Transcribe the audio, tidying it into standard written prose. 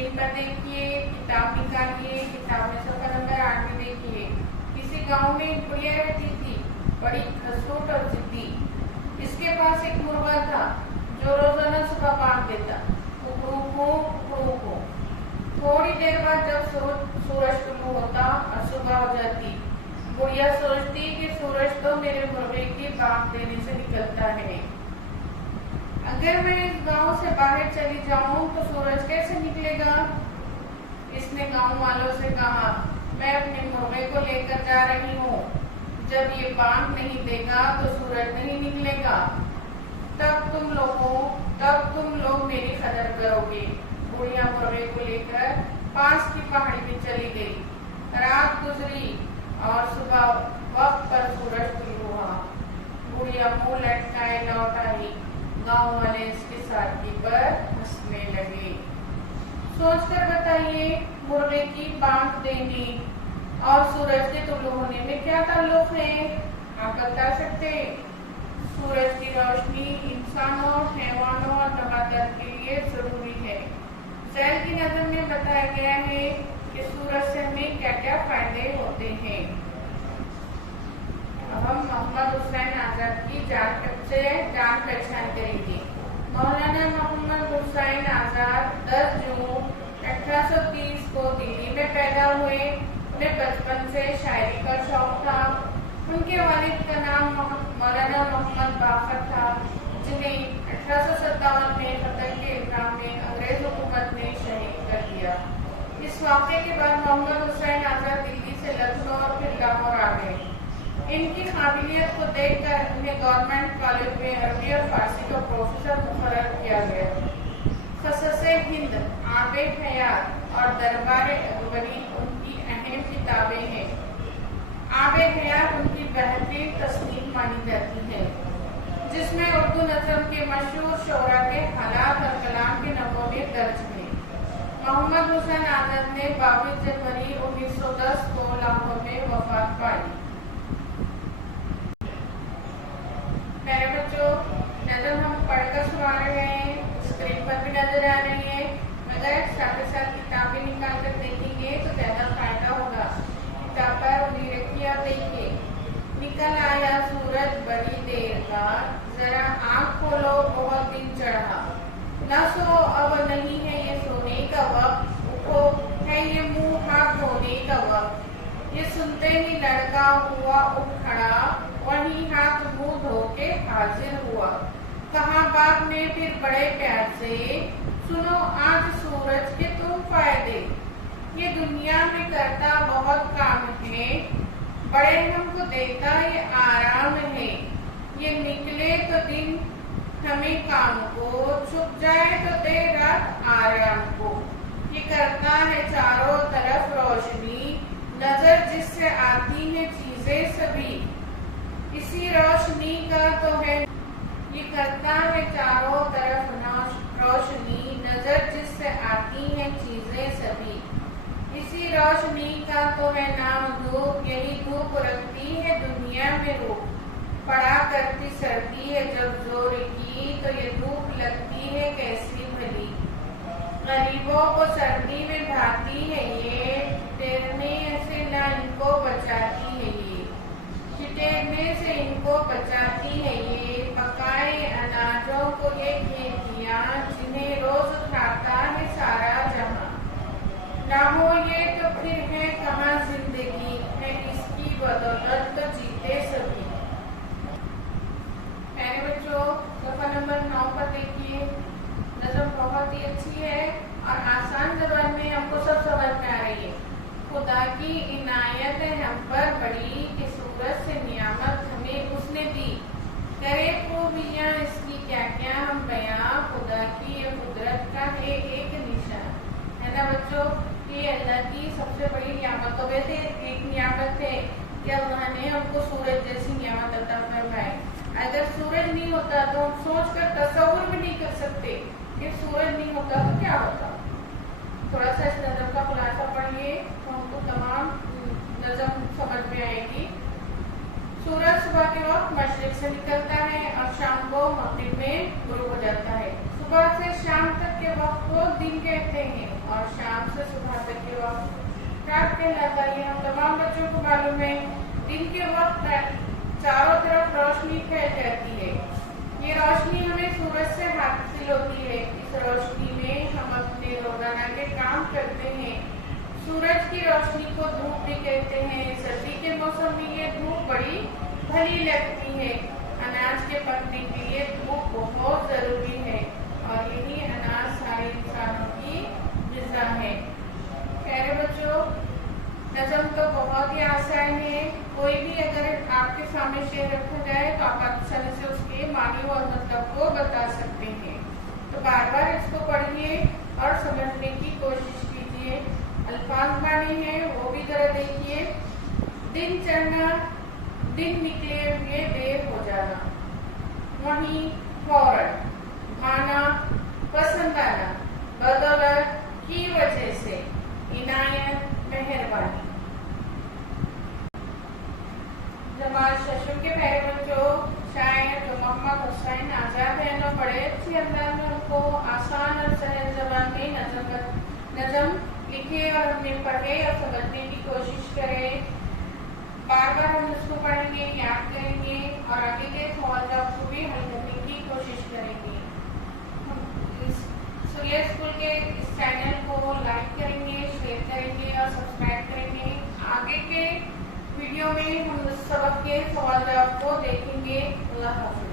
Screen पर देखिए, किताब निकालिए, किताब में सफा नंबर 8 में देखिए। किसी गांव में एक बुढ़िया रहती थी, बड़ी खसूट और जिद्दी। इसके पास एक मुर्गा था जो रोजाना सुबह बांग देता, कुकड़ू को। थोड़ी देर बाद जब सूरज तुलू होता और सुबह हो जाती, बुढ़िया सोचती कि सूरज तो मेरे मुर्गे की बांग देने से निकलता है। अगर मैं इस गांव से बाहर चली जाऊं तो सूरज कैसे निकलेगा? इसने गांव वालों से कहा, मैं अपने मुर्गे को लेकर जा रही हूँ। जब ये बांग नहीं देगा तो सूरज नहीं निकलेगा। तब तुम लोग मेरी कदर करोगे। बुढ़िया मुर्गे को लेकर पास की पहाड़ी में चली गई। रात गुजरी और सुबह वक्त पर सूरज तुलू हुआ। बुढ़िया मुंह लटकाए लौट आई। गांव वाले इसके साथी पर हंसने लगे। सोचकर बताइए, मुर्गे की बांग देने और सूरज के तुलू होने में क्या ताल्लुक है? आप बता सकते? सूरज की रोशनी इंसानों, हैवानों और नबातात के लिए जरूरी है। सैल की नजर में बताया गया है कि सूरज से हमें क्या क्या फायदे होते हैं। अब हम मोहम्मद हुसैन आजाद की जान पहचान करेंगे। मौलाना मोहम्मद हुसैन आजाद 10 जून 1830 को दिल्ली में पैदा हुए। उन्हें बचपन से शायरी का शौक था। उनके वालिद का नाम मौलाना मोहम्मद बाकर था, जिन्हें 1857 में कत्ल के इल्जाम में अंग्रेज हुकूमत ने शहीद कर दिया। इस वाक़े के बाद मोहम्मद हुसैन आजाद दिल्ली से लखनऊ और फिर लाहौर आ गए। इनकी काबिलियत को देखकर उन्हें गवर्नमेंट कॉलेज में अरबी और फारसी का प्रोफेसर मुकर्रर किया गया। क़सस-ए हिंद, आबे हयात और दरबार अकबरी उनकी अहम किताबें हैं। आबे हयात उनकी बेहतरीन तस्नीफ मानी जाती है, जिसमें उर्दू नज़म के मशहूर शोरा के हालात और कलाम के नमूने दर्ज हैं। मोहम्मद हुसैन आजाद ने 22 जनवरी 1910 को लाहौर में वफात पाई। मेरे बच्चों, नज़म हम पढ़कर सुना रहे हैं, स्क्रीन पर भी नजर आ रही है। मगर साथ ही साथ किताबें निकाल कर देखेंगे तो ज्यादा फायदा होगा। किताब पर उंगली रखिए और देखिए। निकल आया सूरज बड़ी देर बाद, जरा आँख खोलो बहुत दिन चढ़ा। न सो अब नहीं है ये सोने का वक्त, उठो है ये मुंह हाथ धोने का वक्त। ये सुनते ही लड़का हुआ उठ खड़ा, वही हाथ मुंह धो के हाजिर हुआ। कहा बाप ने फिर बड़े प्यार से, सुनो आज सूरज के तुम फायदे। ये दुनिया में करता बहुत काम है, बड़े हमको देता ये आराम है। ये निकले तो दिन हमें काम को, छुप जाए तो दे रात आराम को। ये करता है चारों तरफ रोशनी, नजर जिससे आती है चीजें सभी। इसी रोशनी का तो है, ये करता है चारों तरफ रोशनी, नजर जिससे आती है चीजें सभी। इसी रोशनी का तो है नाम धूप, यही धूप रखती है दुनिया में रूप। पड़ा करती सर्दी है जब जोर की, तो ये धूप लगती है कैसी भली। गरीबों को सर्दी में भाती है ये, तैरने से ना इनको बचाती है ये। टेरने से इनको बचाती है ये, पकाए अनाजों को ये खेतियाँ, जिन्हें रोज खाता है सारा जहां। ना हो ये तो फिर है कहाँ जिंदगी, है इसकी बदौलत तो जीते सभी। मेरे बच्चों, सफा नंबर 9 पर देखिए। नज़म बहुत ही अच्छी है और आसान ज़बान में हमको सब समझ में आ रही है। खुदा की इनायत है हम पर बड़ी, कि सूरज से नियामत हमें उसने दी। करे खूबियाँ इसकी क्या क्या हम बयां, खुदा की ये कुदरत का है एक निशान। है ना बच्चों, ये अल्लाह की सबसे बड़ी नियामतों में से एक नियामत है कि अल्लाह ने हमको सूरज जैसी नियामत अता फरमाई। अगर सूरज नहीं होता तो हम सोच कर तस्वुर भी नहीं कर सकते कि सूरज नहीं होता तो क्या होता। थोड़ा सा इस नज़म का खुलासा पढ़िए तो हमको तमाम नज़म समझ में आएगी। सूरज सुबह के वक्त मशरिक से निकलता है और शाम को मगरिब में गुरूब हो जाता है। صبح سے شام تک کے وقت کو دن کہتے ہیں اور شام سے صبح تک کے وقت رات کہلاتا ہے. یہ ہم تمام بچوں کو معلوم ہے. دن کے وقت چاروں طرف روشنی پھیل جاتی ہے. یہ روشنی ہمیں سورج سے حاصل ہوتی ہے. اس روشنی میں ہم اپنے روزانہ کے کام کرتے ہیں. سورج کی روشنی کو دھوپ بھی کہتے ہیں. سردی کے موسم میں یہ دھوپ بڑی بھلی لگتی ہے. اناج کے پکنے کے لیے دھوپ بہت ضروری ہے اور یہی اناج سارے انسانوں کی غذا ہے. پیارے بچوں، نظم تو بہت ہی آسان ہے. کوئی بھی اگر آپ کے سامنے شعر رکھا جائے تو آپ آسانی سے اس کے معنی اور مطلب کو بتا سکتے ہیں. تو بار بار اس کو پڑھیے اور سمجھنے کی کوشش کیجیے. الفاظ معنی ہیں وہ بھی ذرا دیکھیے. دن چڑھنا، دن نکلے ہوئے دیر ہو جانا. وہیں فوراً، آنا، پسند آنا، بدولت، کی وجہ سے، عنایت، مہربانی. جمال ششم کے پیارے بچوں، شاعر جو محمد حسین آزاد ہیں، انہوں بڑے اچھے انداز میں ان کو آسان اور سہل زبان میں نظم لکھے اور ہم نے پڑھے اور سمجھنے کی کوشش کرے. بار بار ہم اس کو پڑھیں گے، یاد کریں گے اور آگے کے سوالات کو بھی حل کرنے کی کوشش کریں گے. سوریہ اسکول کے اس چینل کو لائک کریں گے، شیئر کریں گے اور سبسکرائب کریں گے. آگے کے ویڈیو میں ہم اس سبق کے سوالات کو دیکھیں گے. اللہ حافظ.